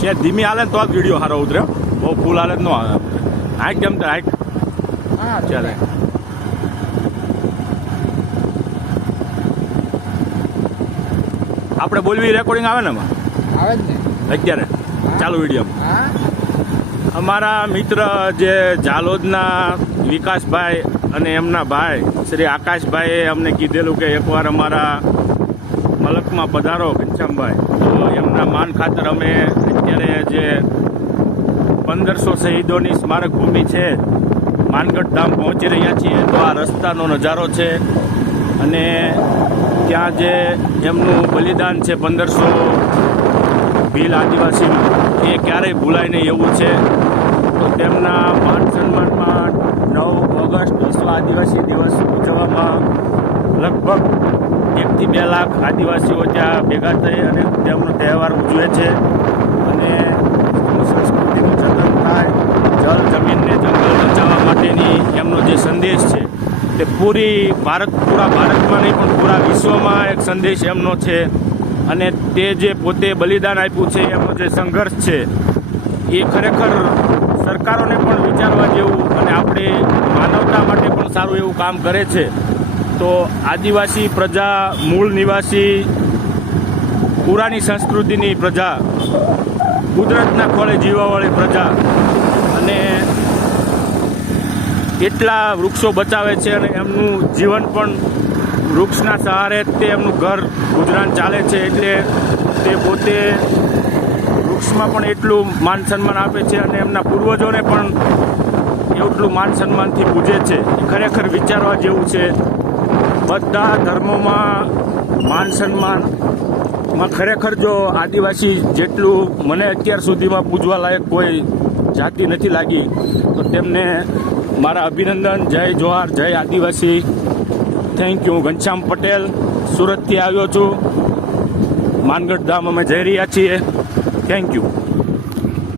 છે ધીમી હાલે ને તો જ વિડીયો સારો ઉતરે, બહુ ફૂલ હાલે જ ન આવે. હાઈક કેમ તો હાઈક ચાલે. આપણે બોલવી રેકોર્ડિંગ આવે ને એમાં આવે જ ને અત્યારે ચાલુ વિડીયો. અમારા મિત્ર જે ઝાલોદના વિકાસભાઈ અને એમના ભાઈ શ્રી આકાશભાઈએ અમને કીધેલું કે એકવાર અમારા મલકમાં પધારો ઘનશ્યામભાઈ, તો એમના માન ખાતર અમે અત્યારે જે 1500 શહીદોની સ્મારક ભૂમિ છે માનગઢ ધામ પહોંચી રહ્યા છીએ. તો આ રસ્તાનો નજારો છે અને ત્યાં જે એમનું બલિદાન છે 1500 ભીલ આદિવાસીનું, એ ક્યારેય ભૂલાય નહીં એવું છે. તો તેમના માન સન્માનમાં 9 ઓગસ્ટ વિશ્વ આદિવાસી દિવસ ઉજવવામાં લગભગ 1 થી 2 લાખ આદિવાસીઓ ત્યાં ભેગા થઈ અને તેમનો તહેવાર ઉજવે છે. અને સંસ્કૃતિનું જતન થાય, જળ જમીનને જંગલ બચાવવા માટેની એમનો જે સંદેશ છે તે પૂરા ભારતમાં નહીં પણ પૂરા વિશ્વમાં એક સંદેશ એમનો છે. અને તે જે પોતે બલિદાન આપ્યું છે, એમનો જે સંઘર્ષ છે એ ખરેખર સરકારોને પણ વિચારવા જેવું અને આપણે માનવતા માટે પણ સારું એવું કામ કરે છે. તો આદિવાસી પ્રજા, મૂળ નિવાસી, પુરાણી સંસ્કૃતિની પ્રજા, કુદરતના ખોળે જીવવાવાળી પ્રજા અને એટલા વૃક્ષો બચાવે છે અને એમનું જીવન પણ વૃક્ષના સહારે તે એમનું ઘર ગુજરાન ચાલે છે. એટલે તે પોતે વૃક્ષમાં પણ એટલું માન સન્માન આપે છે અને એમના પૂર્વજોને પણ એટલું માન સન્માનથી પૂજે છે. એ ખરેખર વિચારવા જેવું છે. બધા ધર્મોમાં માન સન્માનમાં ખરેખર જો આદિવાસી જેટલું મને અત્યાર સુધીમાં પૂજવા લાયક કોઈ જાતિ નથી લાગી, તો તેમને મારા અભિનંદન. જય જોહાર, જય આદિવાસી. Thank you. ઘનશ્યામ પટેલ, સુરતથી આવ્યો છું. માનગઢ ધામ અમે જઈ રહ્યા છીએ. Thank you.